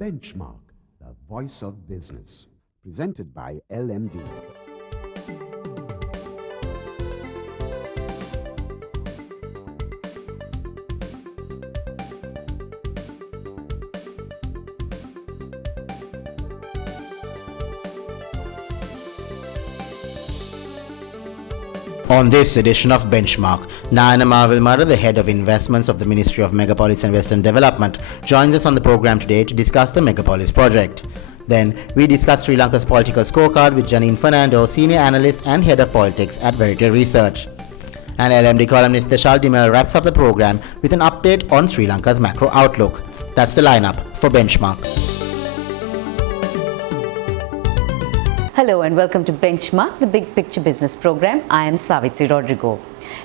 Benchmark, the voice of business. Presented by LMD. On this edition of Benchmark, Nayana Mawilmada, the head of investments of the Ministry of Megapolis and Western Development, joins us on the program today to discuss the Megapolis project. Then, we discuss Sri Lanka's political scorecard with Janine Fernando, senior analyst and head of politics at Verity Research. And LMD columnist Deshal Dimal wraps up the program with an update on Sri Lanka's macro outlook. That's the lineup for Benchmark. Hello and welcome to Benchmark, the big picture business program. I am Savitri Rodrigo.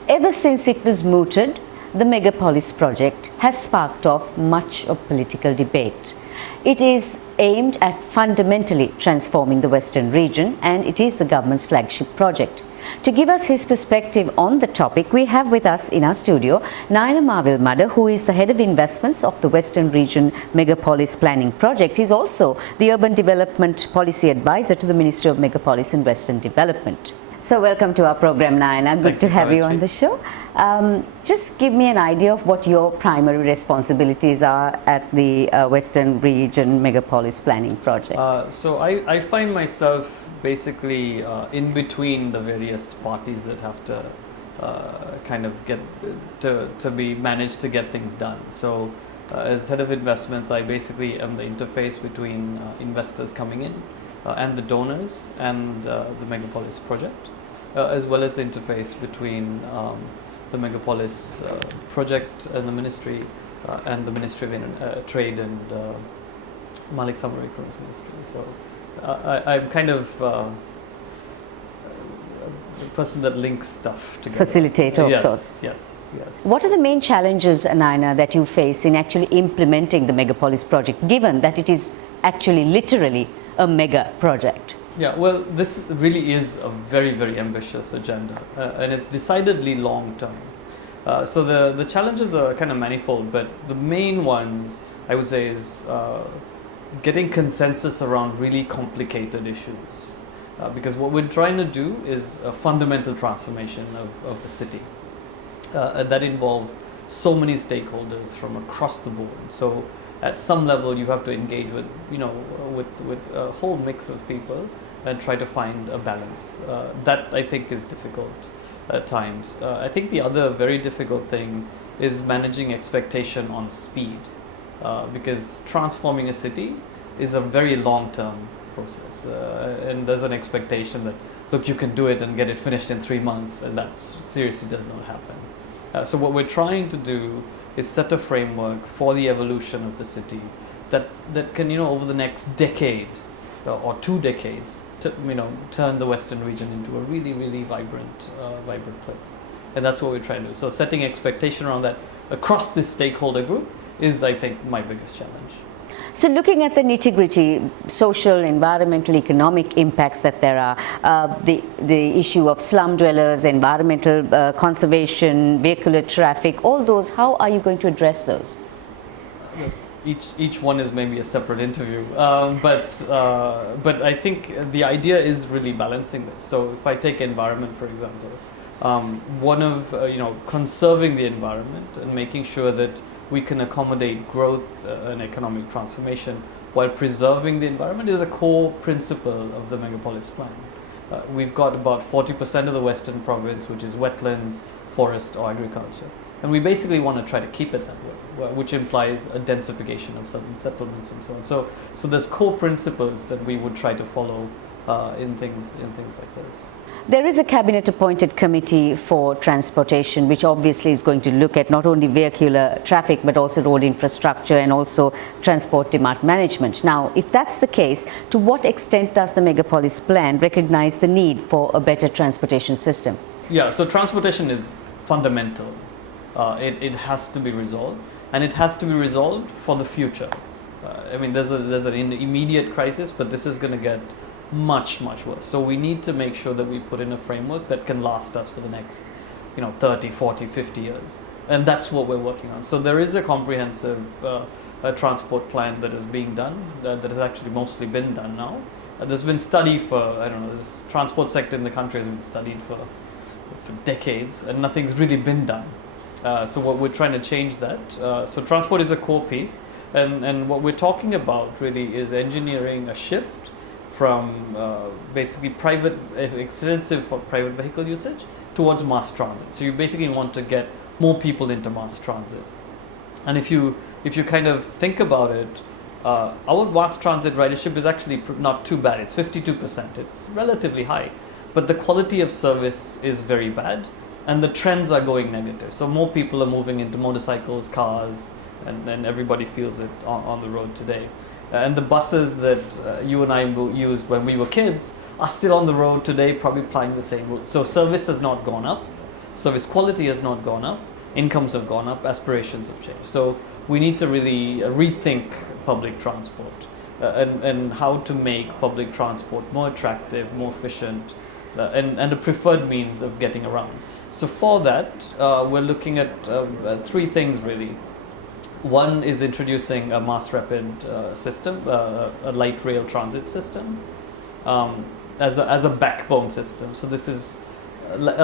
Ever since it was mooted, the Megapolis project has sparked off much of political debate. It is aimed at fundamentally transforming the Western region, and it is the government's flagship project. To give us his perspective on the topic, we have with us in our studio Nayana Mawilmada, who is the head of investments of the Western Region Megapolis Planning Project. He is also the Urban Development Policy Advisor to the Ministry of Megapolis and Western Development. So welcome to our program, Nayana. Good to have you on the show. Just give me an idea of what your primary responsibilities are at the Western Region Megapolis Planning Project. So I find myself basically in between the various parties that have to kind of get to be managed to get things done. So as head of investments, I basically am the interface between investors coming in and the donors and the Megapolis project, as well as the interface between the Megapolis project and the ministry and the Ministry of Trade and Malik Samaravikrama's ministry. So I'm kind of a person that links stuff together. Facilitator of sorts. Yes. What are the main challenges, Nayana, that you face in actually implementing the Megapolis project, given that it is actually literally a mega project? Yeah, well, this really is a very, very ambitious agenda, and it's decidedly long term. So the challenges are kind of manifold, but the main ones I would say is getting consensus around really complicated issues. Because what we're trying to do is a fundamental transformation of the city. And that involves so many stakeholders from across the board. So at some level you have to engage with, with a whole mix of people and try to find a balance. That I think is difficult at times. I think the other very difficult thing is managing expectation on speed. Because transforming a city is a very long-term process, and there's an expectation that, look, you can do it and get it finished in 3 months, and that seriously does not happen. So what we're trying to do is set a framework for the evolution of the city that can, over the next decade or 2 decades, turn the Western region into a really, really vibrant place. And that's what we're trying to do. So setting expectation around that across this stakeholder group is, I think, my biggest challenge. So looking at the nitty-gritty social, environmental, economic impacts that there are, the issue of slum dwellers, environmental conservation, vehicular traffic, all those, how are you going to address those? Yes, each one is maybe a separate interview, but I think the idea is really balancing this. So if I take environment, for example, one of conserving the environment and making sure that we can accommodate growth and economic transformation while preserving the environment is a core principle of the Megapolis plan. We've got about 40% of the Western province which is wetlands, forest or agriculture, and we basically want to try to keep it that way, which implies a densification of certain settlements and so on. So there's core principles that we would try to follow in things like this. There is a cabinet-appointed committee for transportation, which obviously is going to look at not only vehicular traffic, but also road infrastructure and also transport demand management. Now, if that's the case, to what extent does the Megapolis plan recognize the need for a better transportation system? Yeah, so transportation is fundamental. It has to be resolved, and it has to be resolved for the future. There's an immediate crisis, but this is going to get much worse. So we need to make sure that we put in a framework that can last us for the next 30, 40, 50 years, and that's what we're working on. So there is a comprehensive transport plan that is being done, that has actually mostly been done now. There's been study for, I don't know, this transport sector in the country has been studied for decades, and nothing's really been done. So what we're trying to change that. So transport is a core piece, and what we're talking about really is engineering a shift from basically extensive for private vehicle usage towards mass transit. So you basically want to get more people into mass transit. And if you kind of think about it, our mass transit ridership is actually not too bad. It's 52%. It's relatively high, but the quality of service is very bad, and the trends are going negative. So more people are moving into motorcycles, cars, and everybody feels it on the road today. And the buses that you and I used when we were kids are still on the road today, probably plying the same route. So service has not gone up, service quality has not gone up, incomes have gone up, aspirations have changed. So we need to really rethink public transport and how to make public transport more attractive, more efficient, and a preferred means of getting around. So for that, we're looking at three things really. One is introducing a mass rapid system, a light rail transit system, as a backbone system. So this is like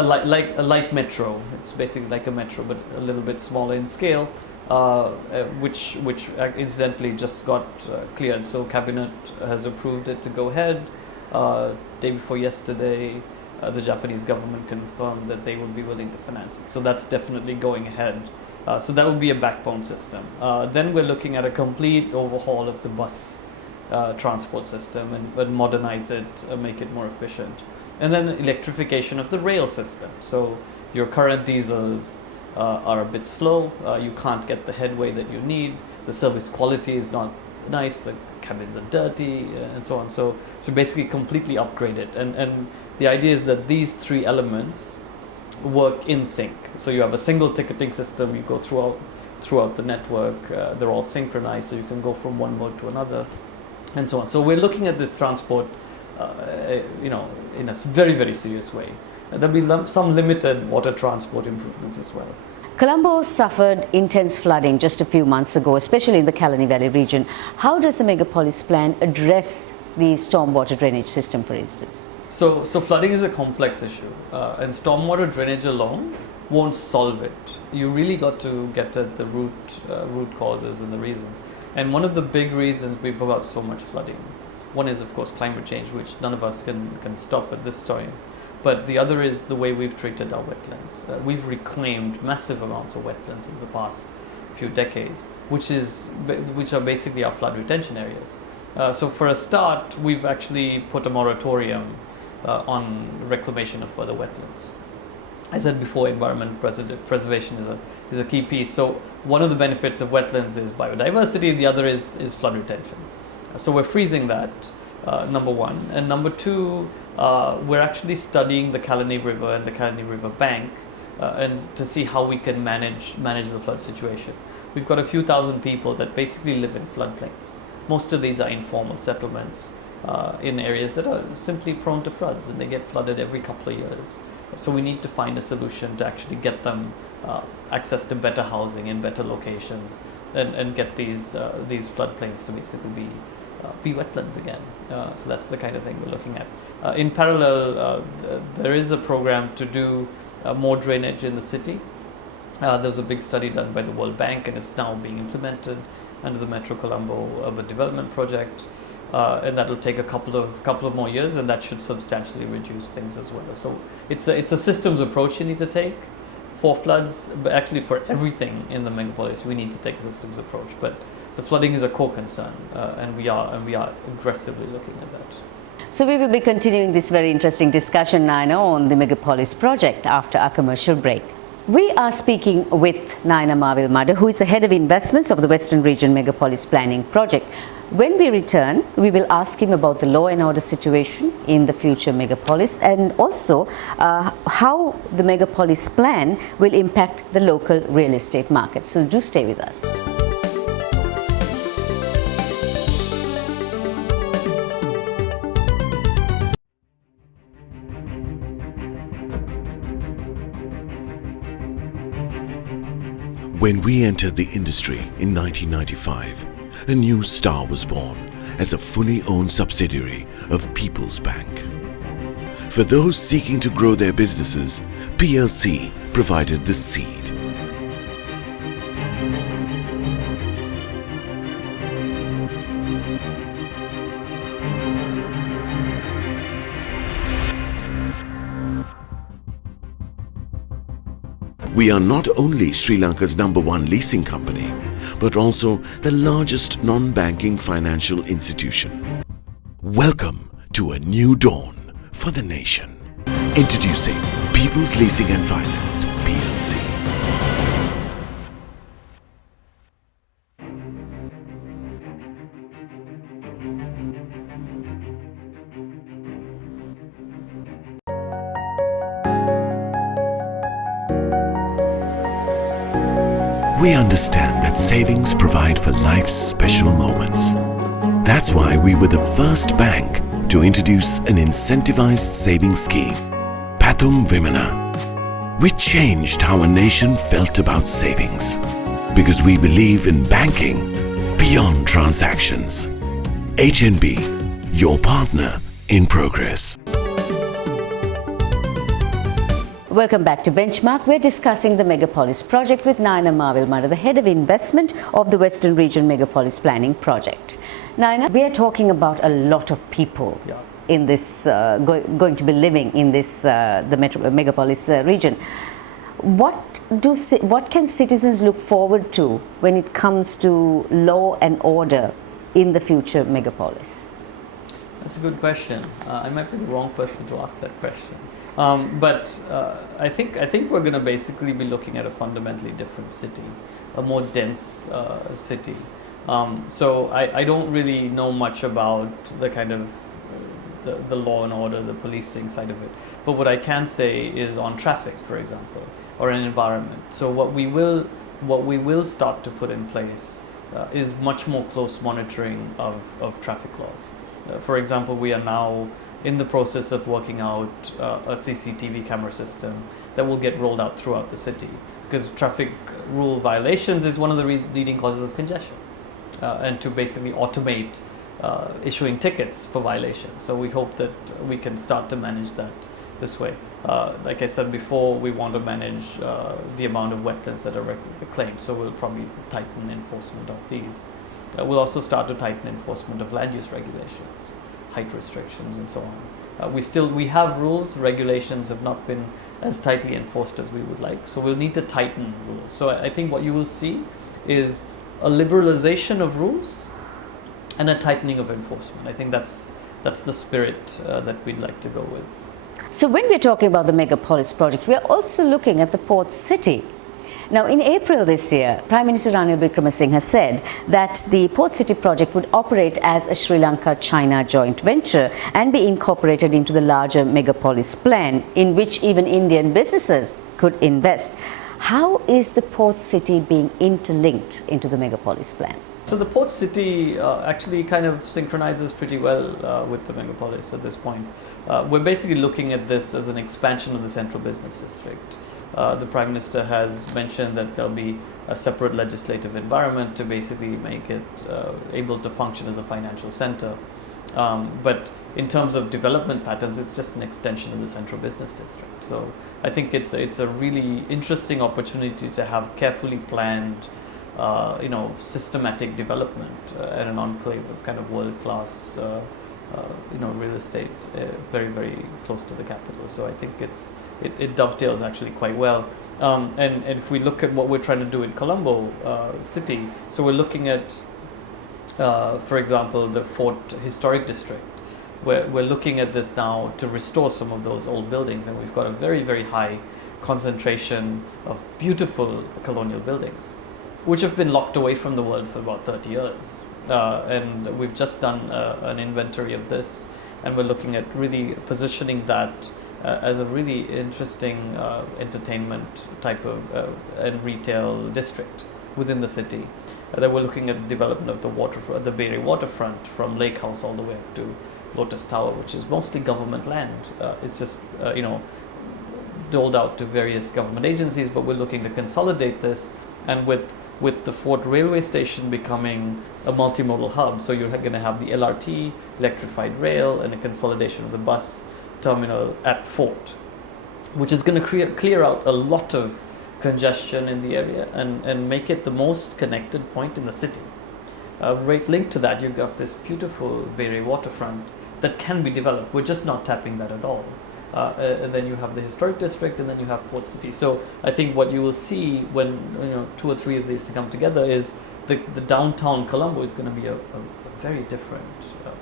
a light metro. It's basically like a metro, but a little bit smaller in scale, which incidentally just got cleared. So cabinet has approved it to go ahead. Day before yesterday, the Japanese government confirmed that they would be willing to finance it. So that's definitely going ahead. So that will be a backbone system. Then we're looking at a complete overhaul of the bus transport system and modernize it, make it more efficient. And then electrification of the rail system. So your current diesels are a bit slow. You can't get the headway that you need. The service quality is not nice. The cabins are dirty, and so on. So basically completely upgrade it. And the idea is that these three elements work in sync. So you have a single ticketing system. You go throughout the network. They're all synchronized, so you can go from one mode to another, and so on. So we're looking at this transport, in a very, very serious way. There'll be some limited water transport improvements as well. Colombo suffered intense flooding just a few months ago, especially in the Kalani Valley region. How does the Megapolis plan address the stormwater drainage system, for instance? So flooding is a complex issue, and stormwater drainage alone won't solve it. You really got to get at the root causes and the reasons. And one of the big reasons we've got so much flooding, one is of course climate change, which none of us can stop at this time. But the other is the way we've treated our wetlands. We've reclaimed massive amounts of wetlands over the past few decades, which are basically our flood retention areas. So for a start, we've actually put a moratorium on reclamation of further wetlands. I said before, environment preservation is a key piece. So one of the benefits of wetlands is biodiversity, and the other is flood retention. So we're freezing that, number one. And number two, we're actually studying the Kalani River and the Kalani River bank and to see how we can manage the flood situation. We've got a few thousand people that basically live in floodplains. Most of these are informal settlements in areas that are simply prone to floods, and they get flooded every couple of years. So we need to find a solution to actually get them access to better housing in better locations, and get these floodplains to basically be wetlands again. So that's the kind of thing we're looking at. In parallel, there is a program to do more drainage in the city. There was a big study done by the World Bank, and it's now being implemented under the Metro Colombo Urban Development Project, and that will take a couple of more years, and that should substantially reduce things as well. So it's a systems approach you need to take for floods, but actually for everything in the megapolis we need to take a systems approach. But the flooding is a core concern, and we are aggressively looking at that. So we will be continuing this very interesting discussion, Nayana, on the Megapolis project after our commercial break. We are speaking with Nayana Mawilmada, who is the head of investments of the Western Region Megapolis Planning Project. When we return, we will ask him about the law and order situation in the future megapolis, and also how the megapolis plan will impact the local real estate market. So do stay with us. When we entered the industry in 1995, a new star was born as a fully owned subsidiary of People's Bank. For those seeking to grow their businesses, PLC provided the seed. We are not only Sri Lanka's #1 leasing company, but also the largest non-banking financial institution. Welcome to a new dawn for the nation. Introducing People's Leasing and Finance, PLC. We understand that savings provide for life's special moments. That's why we were the first bank to introduce an incentivized savings scheme, Pathum Vimana. We changed how a nation felt about savings because we believe in banking beyond transactions. HNB, your partner in progress. Welcome back to Benchmark. We're discussing the Megapolis project with Nayana Mawilmada, the head of investment of the Western Region Megapolis Planning Project. Nayana, we are talking about a lot of people in this, going to be living in this, the Megapolis region. What can citizens look forward to when it comes to law and order in the future Megapolis? That's a good question. I might be the wrong person to ask that question. But I think we're going to basically be looking at a fundamentally different city, a more dense city. So I don't really know much about the kind of the law and order, the policing side of it. But what I can say is on traffic, for example, or an environment. So what we will start to put in place is much more close monitoring of traffic laws. For example, we are now in the process of working out a CCTV camera system that will get rolled out throughout the city, because traffic rule violations is one of the leading causes of congestion, and to basically automate issuing tickets for violations. So we hope that we can start to manage that this way. Like I said before, we want to manage the amount of wetlands that are claimed, so we'll probably tighten enforcement of these. We'll also start to tighten enforcement of land use regulations, height restrictions, and so on. We have rules. Regulations have not been as tightly enforced as we would like, so we'll need to tighten rules. So I think what you will see is a liberalization of rules and a tightening of enforcement. I think that's the spirit that we'd like to go with. So when we're talking about the Megapolis project, we're also looking at the port city. Now, in April this year, Prime Minister Ranil Wickremesinghe has said that the Port City project would operate as a Sri Lanka-China joint venture and be incorporated into the larger Megapolis plan, in which even Indian businesses could invest. How is the Port City being interlinked into the Megapolis plan? So the Port City actually kind of synchronizes pretty well with the Megapolis at this point. We're basically looking at this as an expansion of the Central Business District. The Prime Minister has mentioned that there'll be a separate legislative environment to basically make it able to function as a financial center. But in terms of development patterns, it's just an extension of the Central Business District. So I think it's a really interesting opportunity to have carefully planned, systematic development at an enclave of kind of world-class, real estate, very, very close to the capital. So I think it dovetails actually quite well. And if we look at what we're trying to do in Colombo city, so we're looking at, for example, the Fort Historic District, where we're looking at this now to restore some of those old buildings, and we've got a very, very high concentration of beautiful colonial buildings, which have been locked away from the world for about 30 years. And we've just done an inventory of this, and we're looking at really positioning that as a really interesting entertainment type of and retail district within the city. Then we're looking at the development of the Bay Area waterfront from Lake House all the way up to Lotus Tower, which is mostly government land. It's just doled out to various government agencies, but we're looking to consolidate this And with the Fort railway station becoming a multimodal hub, so you're going to have the LRT, electrified rail, and a consolidation of the bus terminal at Fort, which is going to clear out a lot of congestion in the area and make it the most connected point in the city. Right linked to that, you've got this beautiful Bay Area waterfront that can be developed. We're just not tapping that at all. And then you have the historic district, and then you have Port City. So I think what you will see when 2 or 3 of these come together is the downtown Colombo is going to be a very different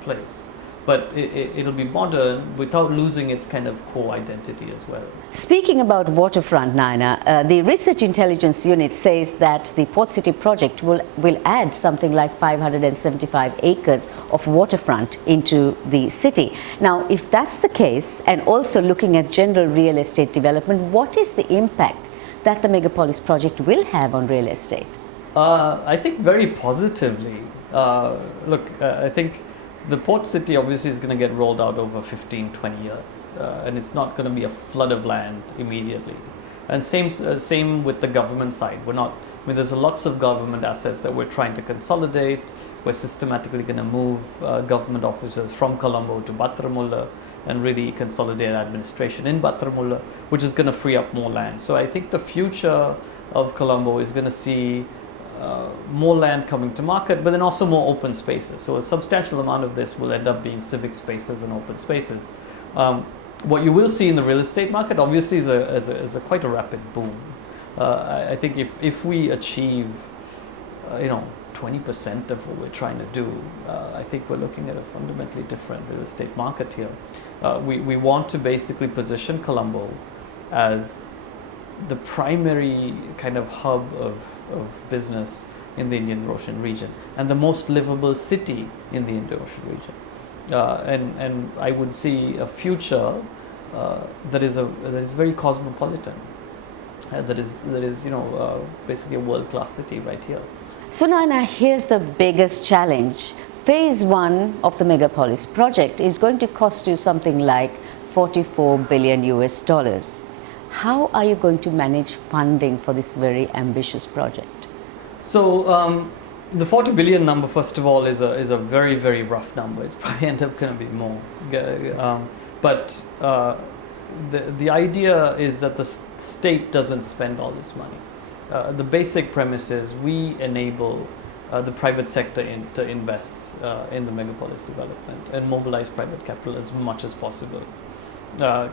place. But it'll be modern without losing its kind of core identity as well. Speaking about waterfront, Nayana, the Research Intelligence Unit says that the Port City project will add something like 575 acres of waterfront into the city. Now, if that's the case, and also looking at general real estate development, what is the impact that the Megapolis project will have on real estate? I think very positively. I think the Port City obviously is going to get rolled out over 15, 20 years, and it's not going to be a flood of land immediately. And same with the government side. There's lots of government assets that we're trying to consolidate. We're systematically going to move government offices from Colombo to Batramulla and really consolidate administration in Batramulla, which is going to free up more land. So I think the future of Colombo is going to see more land coming to market, but then also more open spaces. So a substantial amount of this will end up being civic spaces and open spaces. What you will see in the real estate market obviously is a quite a rapid boom. I think if we achieve 20% of what we're trying to do, I think we're looking at a fundamentally different real estate market here. We want to basically position Colombo as the primary kind of hub of business in the Indian Ocean region and the most livable city in the Indian Ocean region. And I would see a future that is very cosmopolitan, that is basically a world-class city right here. So Nayana, here's the biggest challenge. Phase 1 of the Megapolis project is going to cost you something like $44 billion US. How are you going to manage funding for this very ambitious project? So the 40 billion number, first of all, is a very, very rough number. It's probably end up going to be more. But the idea is that the state doesn't spend all this money. The basic premise is we enable the private sector to invest in the Megapolis development and mobilize private capital as much as possible.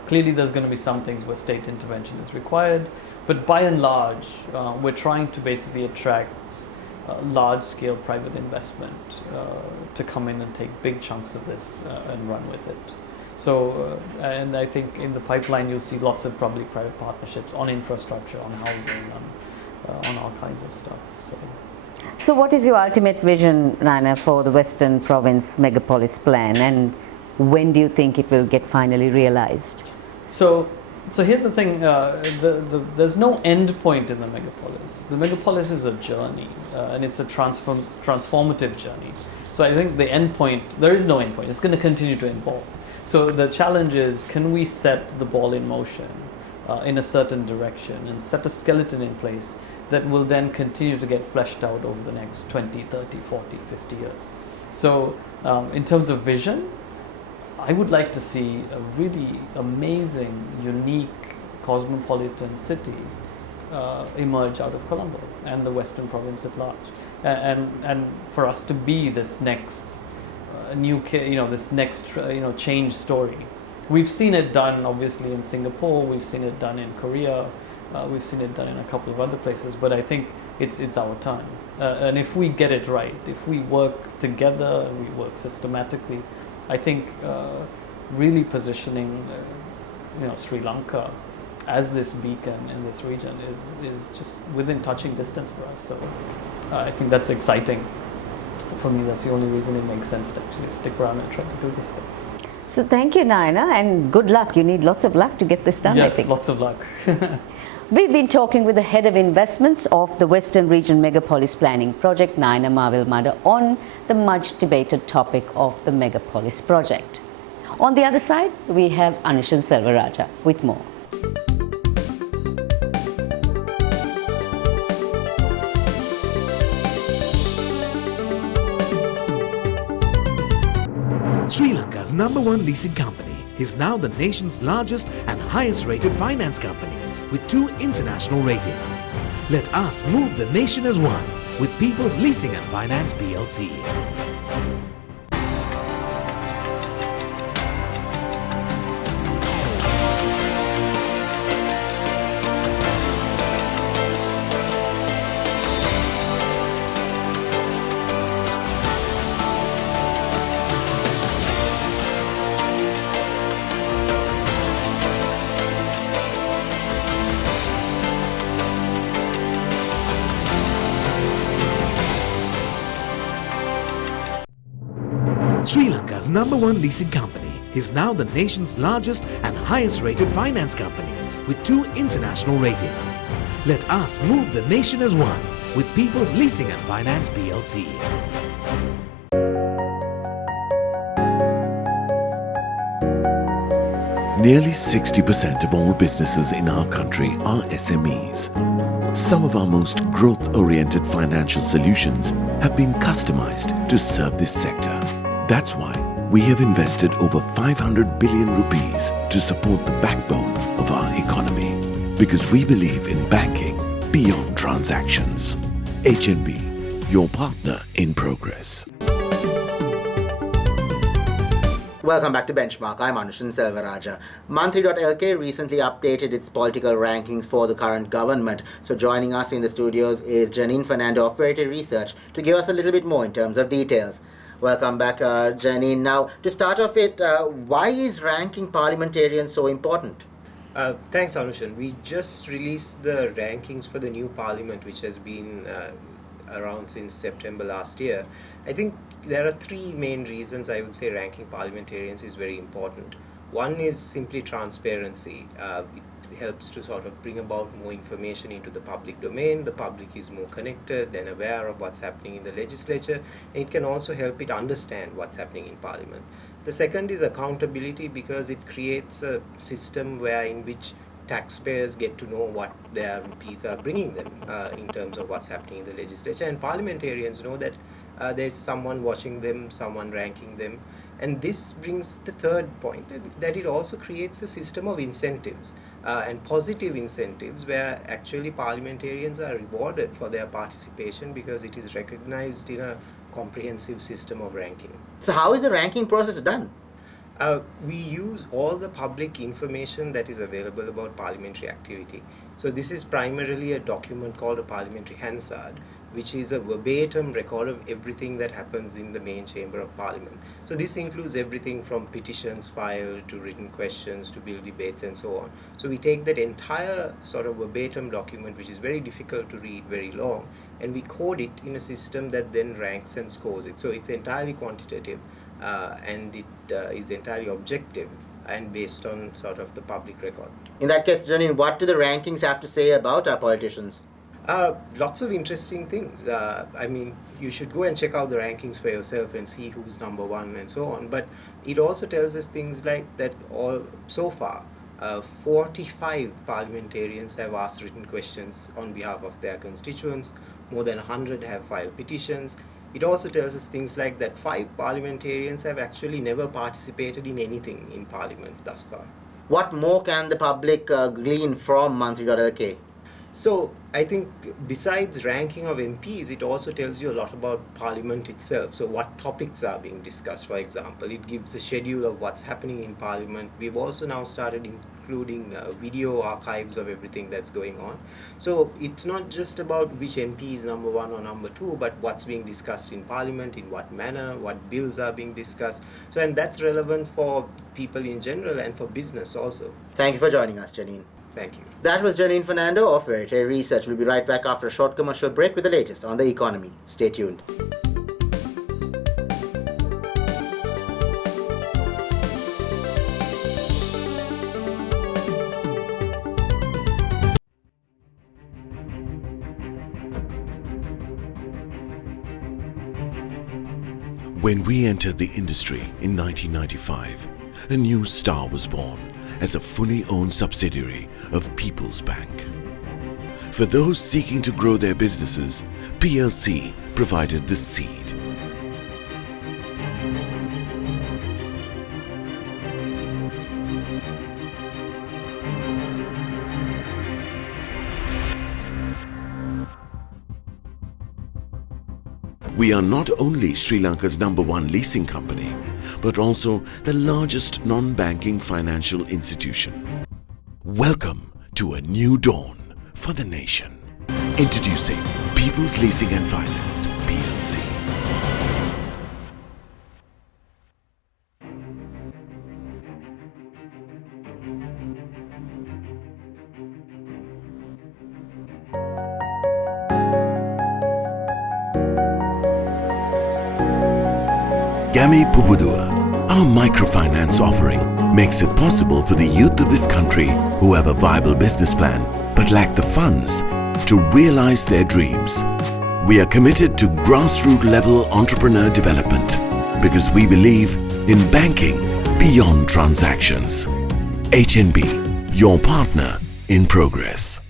Clearly there's going to be some things where state intervention is required, but by and large we're trying to basically attract large-scale private investment to come in and take big chunks of this and run with it. So and I think in the pipeline you'll see lots of public-private partnerships on infrastructure, on housing, on all kinds of stuff. So what is your ultimate vision, Nayana, for the Western Province Megapolis plan, and when do you think it will get finally realized? So here's the thing, there's no end point in the Megapolis. The Megapolis is a journey, and it's a transformative journey. So I think the end point, there is no end point, it's going to continue to evolve. So the challenge is, can we set the ball in motion in a certain direction and set a skeleton in place that will then continue to get fleshed out over the next 20, 30, 40, 50 years. So in terms of vision, I would like to see a really amazing, unique, cosmopolitan city emerge out of Colombo and the Western Province at large. And for us to be this next change story. We've seen it done obviously in Singapore, we've seen it done in Korea, we've seen it done in a couple of other places, but I think it's our time. And if we get it right, if we work together, we work systematically, I think really positioning Sri Lanka as this beacon in this region is just within touching distance for us. So I think that's exciting. For me, that's the only reason it makes sense to actually stick around and try to do this stuff. So thank you, Nayana, and good luck. You need lots of luck to get this done, yes, I think. Lots of luck. We've been talking with the Head of Investments of the Western Region Megapolis Planning Project, Nayana Mawilmada, on the much debated topic of the Megapolis project. On the other side, we have Anushan Selvaraja with more. Sri Lanka's #1 leasing company is now the nation's largest and highest rated finance company with 2 international ratings. Let us move the nation as one with People's Leasing and Finance PLC. Sri Lanka's #1 leasing company is now the nation's largest and highest rated finance company with 2 international ratings. Let us move the nation as one with People's Leasing and Finance PLC. Nearly 60% of all businesses in our country are SMEs. Some of our most growth-oriented financial solutions have been customized to serve this sector. That's why we have invested over 500 billion rupees to support the backbone of our economy. Because we believe in banking beyond transactions. HNB, your partner in progress. Welcome back to Benchmark. I'm Anushan Selvaraja. Mantri.lk recently updated its political rankings for the current government. So joining us in the studios is Janine Fernando of Verite Research to give us a little bit more in terms of details. Welcome back, Janine. Now, to start off with, why is ranking parliamentarians so important? Thanks, Anushan. We just released the rankings for the new parliament, which has been around since September last year. I think there are 3 main reasons I would say ranking parliamentarians is very important. One is simply transparency. It helps to sort of bring about more information into the public domain. The public is more connected and aware of what's happening in the legislature, and it can also help it understand what's happening in parliament. The second is accountability, because it creates a system in which taxpayers get to know what their MPs are bringing them in terms of what's happening in the legislature, and parliamentarians know that there's someone watching them, someone ranking them. And this brings the third point, that it also creates a system of incentives and positive incentives, where actually parliamentarians are rewarded for their participation because it is recognized in a comprehensive system of ranking. So how is the ranking process done? We use all the public information that is available about parliamentary activity. So this is primarily a document called a parliamentary Hansard, which is a verbatim record of everything that happens in the main chamber of parliament. So this includes everything from petitions filed to written questions to bill debates and so on. So we take that entire sort of verbatim document, which is very difficult to read, very long, and we code it in a system that then ranks and scores it. So it's entirely quantitative and it is entirely objective and based on sort of the public record. In that case, Janine, what do the rankings have to say about our politicians? Lots of interesting things. I mean, you should go and check out the rankings for yourself and see who's #1 and so on. But it also tells us things like that so far, 45 parliamentarians have asked written questions on behalf of their constituents. More than 100 have filed petitions. It also tells us things like that 5 parliamentarians have actually never participated in anything in parliament thus far. What more can the public glean from Mantri.lk? So I think besides ranking of MPs, it also tells you a lot about Parliament itself. So what topics are being discussed, for example. It gives a schedule of what's happening in Parliament. We've also now started including video archives of everything that's going on. So it's not just about which MP is #1 or #2, but what's being discussed in Parliament, in what manner, what bills are being discussed. So, and that's relevant for people in general and for business also. Thank you for joining us, Janine. Thank you. That was Janine Fernando of Verite Research. We'll be right back after a short commercial break with the latest on the economy. Stay tuned. When we entered the industry in 1995, a new star was born as a fully owned subsidiary of People's Bank. For those seeking to grow their businesses, PLC provided the seed. We are not only Sri Lanka's #1 leasing company, but also the largest non-banking financial institution. Welcome to a new dawn for the nation. Introducing People's Leasing and Finance, PLC. Gami Pubudua, our microfinance offering, makes it possible for the youth of this country who have a viable business plan but lack the funds to realize their dreams. We are committed to grassroots level entrepreneur development because we believe in banking beyond transactions. HNB, your partner in progress.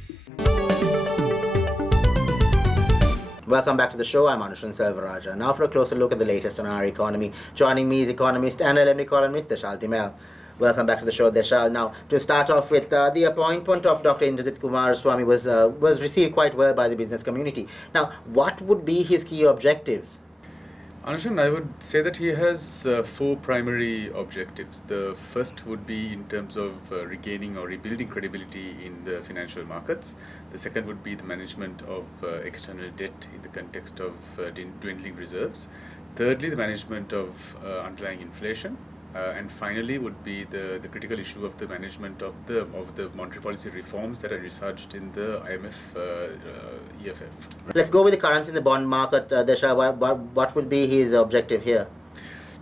Welcome back to the show. I'm Anushan Selvaraja. Now for a closer look at the latest on our economy. Joining me is economist and LMD columnist Deshal Timel. Welcome back to the show, Deshal. Now, to start off with, the appointment of Dr. Indrajit Kumaraswamy was received quite well by the business community. Now, what would be his key objectives? Anushan, I would say that he has 4 primary objectives. The first would be in terms of regaining or rebuilding credibility in the financial markets. The second would be the management of external debt in the context of dwindling reserves. Thirdly, the management of underlying inflation. And finally would be the critical issue of the management of the monetary policy reforms that are researched in the IMF EFF. Let's go with the currency in the bond market, Desha. What would be his objective here?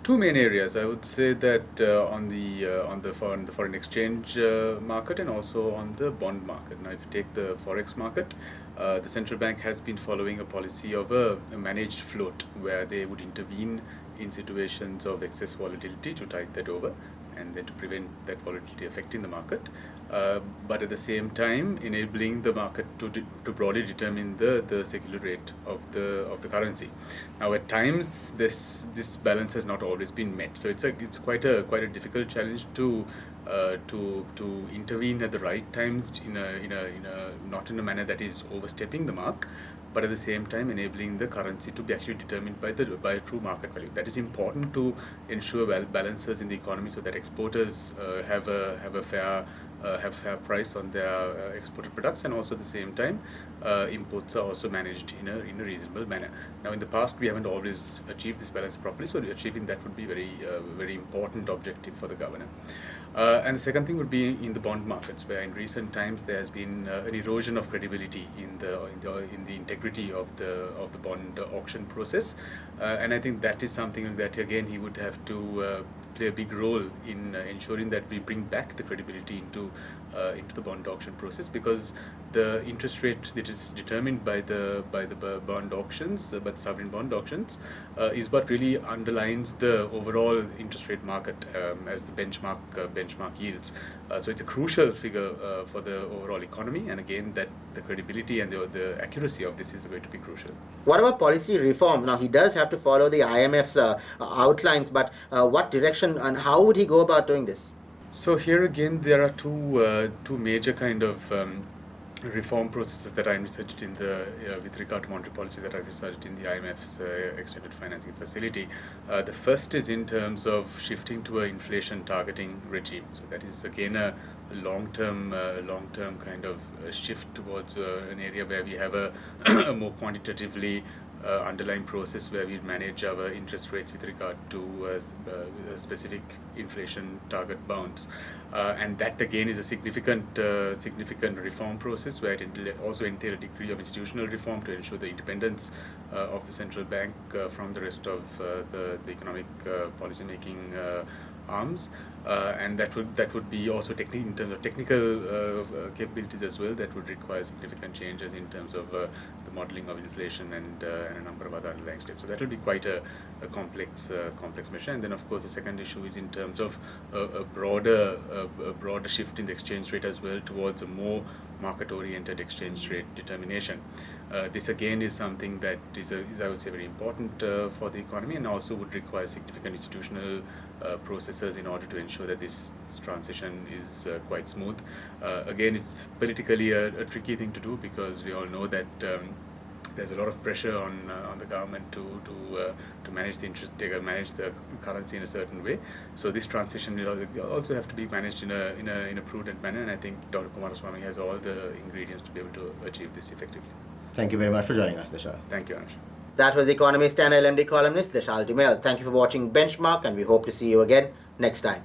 2 main areas. I would say that on the foreign exchange market and also on the bond market. Now, if you take the forex market, the central bank has been following a policy of a managed float, where they would intervene in situations of excess volatility to tide that over and then to prevent that volatility affecting the market, but at the same time enabling the market to broadly determine the secular rate of the currency. Now, at times this balance has not always been met, so it's quite a difficult challenge to intervene at the right times in a not in a manner that is overstepping the mark, but at the same time enabling the currency to be actually determined by a true market value. That is important to ensure balances in the economy, so that exporters have a fair price on their exported products, and also at the same time imports are also managed in a reasonable manner. Now, in the past we haven't always achieved this balance properly, so achieving that would be very important objective for the governor. And the second thing would be in the bond markets, where in recent times there has been an erosion of credibility in the integrity of the bond auction process, and I think that is something that again he would have to play a big role in ensuring that we bring back the credibility into the bond auction process, because the interest rate that is determined by the bond auctions, by the sovereign bond auctions, is what really underlines the overall interest rate market as the benchmark yields. So it's a crucial figure for the overall economy, and again that the credibility and the accuracy of this is going to be crucial. What about policy reform? Now, he does have to follow the IMF's outlines, but what direction and how would he go about doing this? So here again there are two major kind of reform processes that I researched in with regard to monetary policy that I researched in the IMF's extended financing facility. The first is in terms of shifting to an inflation targeting regime. So that is again a long-term kind of shift towards an area where we have a more quantitatively underlying process where we manage our interest rates with regard to specific inflation target bounds, and that again is a significant reform process where it also entails a degree of institutional reform to ensure the independence of the central bank from the rest of the economic policy making arms, and that would be also in terms of technical capabilities as well. That would require significant changes in terms of the modeling of inflation and a number of other underlying steps. So that will be quite a complex measure. And then of course the second issue is in terms of a broader shift in the exchange rate as well towards a more market-oriented exchange rate determination. This again is something that is I would say very important for the economy, and also would require significant institutional processes in order to ensure that this transition is quite smooth. Again, it's politically a tricky thing to do, because we all know that there's a lot of pressure on the government to manage the interest, manage the currency in a certain way. So this transition will also have to be managed in a prudent manner, and I think Dr. Kumaraswamy has all the ingredients to be able to achieve this effectively. Thank you very much for joining us, Dishal. Thank you, Anush. That was economist and LMD columnist Dishal Dimel. Thank you for watching Benchmark, and we hope to see you again next time.